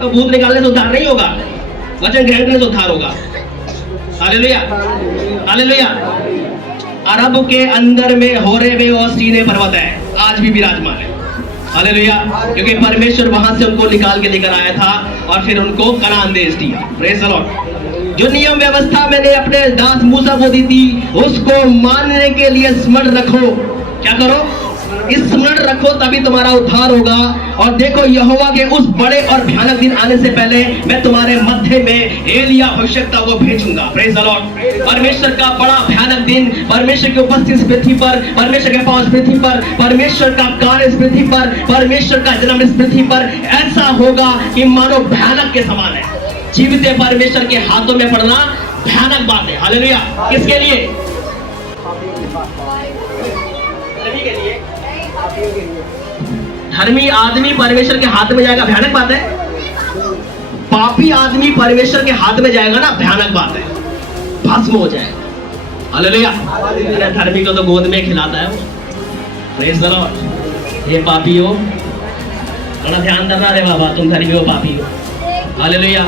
तो भूत निकालने से उद्धार नहीं होगा, वचन ग्रहण करने से उद्धार होगा। Hallelujah, hallelujah. अरब के अंदर में होरेब और सीने पर्वत है, आज भी विराजमान है। हालेलुया, क्योंकि परमेश्वर वहां से उनको निकाल के लेकर आया था और फिर उनको कनान देश दिया। Praise the Lord. जो नियम व्यवस्था मैंने अपने दास मूसा को दी थी, उसको मानने के लिए स्मरण रखो। क्या करो? स्मरण रखो, तभी तुम्हारा उद्धार होगा। और देखो, यहोवा के उस बड़े और भयानक दिन आने से पहले मैं तुम्हारे मध्य में एलिया भविष्यद्वक्ता को भेजूंगा। Praise the Lord. परमेश्वर का बड़ा भयानक दिन, परमेश्वर की उपस्थिति इस पृथ्वी पर, परमेश्वर के पास पृथ्वी पर, परमेश्वर का कार्य इस पृथ्वी पर, परमेश्वर का जन्म इस पृथ्वी पर ऐसा होगा कि मानो भयानक के समान है। जीवित परमेश्वर के हाथों में पड़ना भयानक बात है। हालेलुया। किसके लिए? सभी के लिए। धर्मी आदमी परमेश्वर के हाथ में जाएगा, भयानक बात है। पापी आदमी परमेश्वर के हाथ में जाएगा ना, भयानक बात है, भस्म हो जाएगा। हालेलुया। अरे धर्मी को तो गोद में खिलाता है वो। Praise the Lord. ये पापी हो, बड़ा ध्यान करना रे बाबा, तुम धर्मी हो, पापी हो। हालेलुया।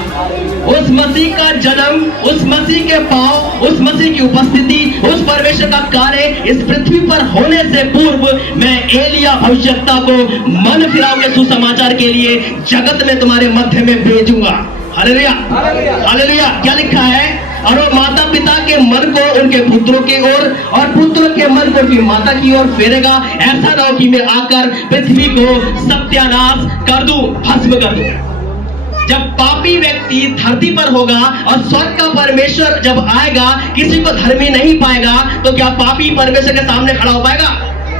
उस मसीह का जन्म, उस मसीह के पांव, उस मसीह की उपस्थिति, उस परमेश्वर का कार्य इस पृथ्वी पर होने से पूर्व मैं एलिया भविष्यद्वक्ता को मन फिराव के सुसमाचार के लिए जगत में तुम्हारे मध्य में भेजूंगा। Hallelujah, hallelujah. क्या लिखा है? और वो माता पिता के मन को उनके पुत्रों की ओर और पुत्र के मन को उनकी माता की ओर फेरेगा। ऐसा ना हो कि मैं आकर पृथ्वी को सत्यानाश कर दूं, भस्म कर दूं। जब पापी व्यक्ति धरती पर होगा और स्वर्ग का परमेश्वर जब आएगा, किसी को धर्मी नहीं पाएगा, तो क्या पापी परमेश्वर के सामने खड़ा हो पाएगा?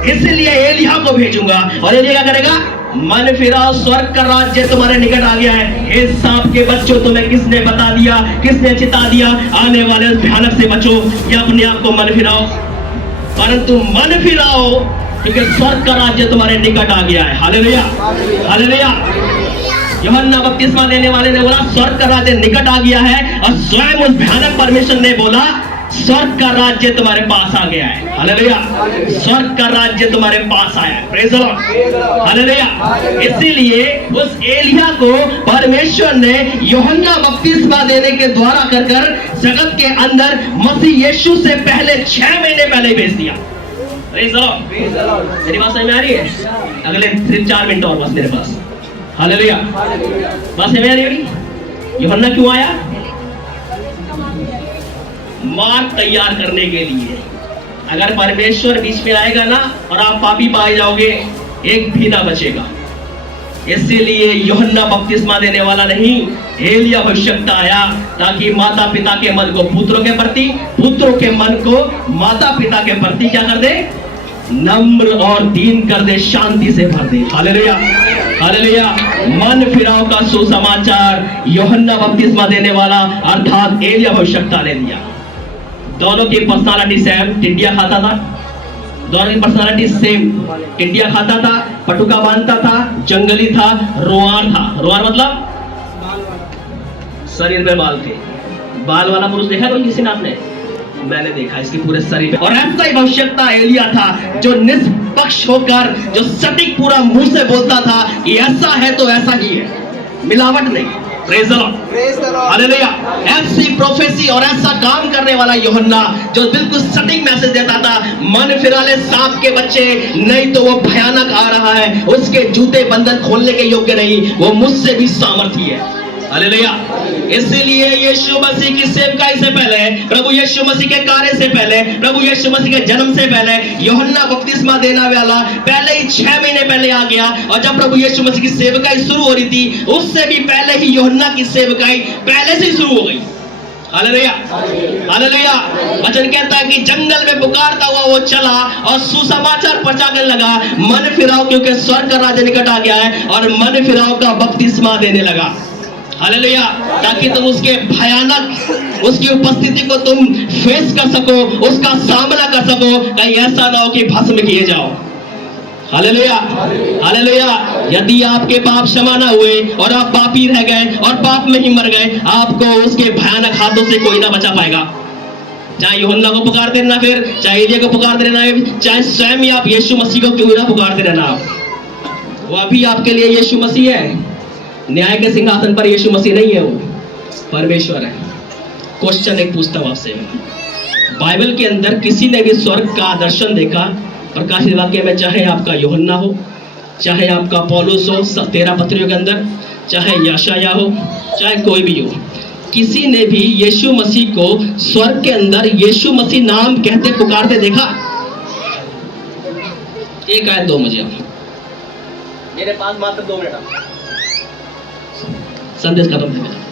इसलिए एलिया को भेजूंगा। और एलिया क्या करेगा? मन फिराओ, स्वर्ग का राज्य तुम्हारे निकट आ गया है। हे सांप के बच्चों, तुम्हें किसने बता दिया, किसने चिता दिया आने वाले भयानक से बचो, या अपने आप को मन फिराओ। परंतु मन फिराओ, क्योंकि स्वर्ग का राज्य तुम्हारे निकट आ गया है। Hallelujah, hallelujah. यूहन्ना बपतिस्मा देने वाले ने बोला स्वर्ग का राज्य निकट आ गया है, और स्वयं उस भयानक परमेश्वर ने बोला स्वर्ग का राज्य तुम्हारे पास आ गया है। हालेलुया। स्वर्ग का राज्य तुम्हारे पास आया है। Praise the Lord. हालेलुया। इसीलिए उस एलिया को परमेश्वर ने यूहन्ना बपतिस्मा देने के द्वारा कर जगत के अंदर मसीह यीशु से पहले 6 महीने पहले भेज दिया। Praise the Lord. मेरी बात समझ में आ रही है? अगले 3-4 मिनट और बस मेरे पास। हालेलुया। बात समझ में आ रही है? यूहन्ना क्यों आया? मार्ग तैयार करने के लिए। अगर परमेश्वर बीच में आएगा ना और आप पापी पाए जाओगे, एक भी ना बचेगा। इसीलिए यूहन्ना बपतिस्मा देने वाला नहीं, एलिया भविष्यद्वक्ता आया, ताकि माता पिता के मन को पुत्रों के प्रति, पुत्रों के मन को माता पिता के प्रति क्या कर दे? नम्र और दीन कर दे, शांति से भर दे। Hallelujah, hallelujah. मन फिराव का सुसमाचार यूहन्ना बपतिस्मा देने वाला अर्थात एलिया भविष्यद्वक्ता ने दिया। दोनों की पर्सनालिटी सेम, टिंडिया खाता था। दोनों की पर्सनालिटी सेम, टिंडिया खाता था, पटुका बांधता था, जंगली था, रोआर था। रोआर मतलब शरीर में बाल थे। बाल वाला पुरुष देखा कोई किसी ने? आपने? मैंने देखा, इसके पूरे शरीर। और ऐसा ही भविष्यद्वक्ता एलिया था, जो निष्पक्ष होकर, जो सटीक पूरा मुंह से बोलता था कि ऐसा है तो ऐसा ही है, मिलावट नहीं। Praise the Lord, hallelujah. ऐसी प्रोफेसी और ऐसा काम करने वाला यूहन्ना, जो बिल्कुल सटीक मैसेज देता था, मन फिरा ले सांप के बच्चे, नहीं तो वो भयानक आ रहा है, उसके जूते बंधन खोलने के योग्य नहीं, वो मुझसे भी सामर्थी है। हालेलुया। इसलिए यीशु मसीह की सेवकाई से पहले, प्रभु यीशु मसीह के कार्य से पहले, प्रभु यीशु मसीह के जन्म से पहले यूहन्ना बपतिस्मा देने वाला पहले ही 6 महीने पहले आ गया। और जब प्रभु यीशु मसीह की सेवकाई शुरू हो रही थी, उससे भी पहले ही यूहन्ना की सेवकाई पहले से शुरू हो गई। Hallelujah, hallelujah. वचन कहता है कि जंगल में पुकारता हुआ वो चला और सुसमाचार प्रचारने लगा, मन फिराओ क्योंकि स्वर्ग का राज्य निकट आ गया है, और मन फिराओ का बपतिस्मा देने लगा। हालेलुया। ताकि तुम उसके भयानक, उसकी उपस्थिति को तुम फेस कर सको, उसका सामना कर सको, कहीं ऐसा ना हो कि भस्म किए जाओ। Hallelujah, hallelujah. यदि आपके पाप क्षमा न हुए और आप पापी रह गए और पाप में ही मर गए, आपको उसके भयानक हाथों से कोई ना बचा पाएगा। चाहे यूहन्ना को पुकार देना, फिर चाहे एलिया को पुकार देना, चाहे स्वयं ही आप यीशु मसीह को क्यों ना पुकार देना, वो अभी आपके लिए यीशु मसीह है। न्याय के सिंहासन पर यीशु मसीह नहीं है, वो परमेश्वर है। क्वेश्चन एक पूछता हूं आपसे, बाइबल के अंदर किसी ने भी स्वर्ग का दर्शन देखा? प्रकाशित वाक्य में चाहे आपका यूहन्ना हो, चाहे आपका पौलुस हो 13 पत्रियों के अंदर, चाहे यशायाह हो, चाहे कोई भी हो, किसी ने भी यीशु मसीह को स्वर्ग के अंदर यीशु मसीह नाम कहते पुकारते देखा? एक आयत दो मुझे आप, मेरे पास मात्र 2 मिनट, संदेश खत्म हो गया।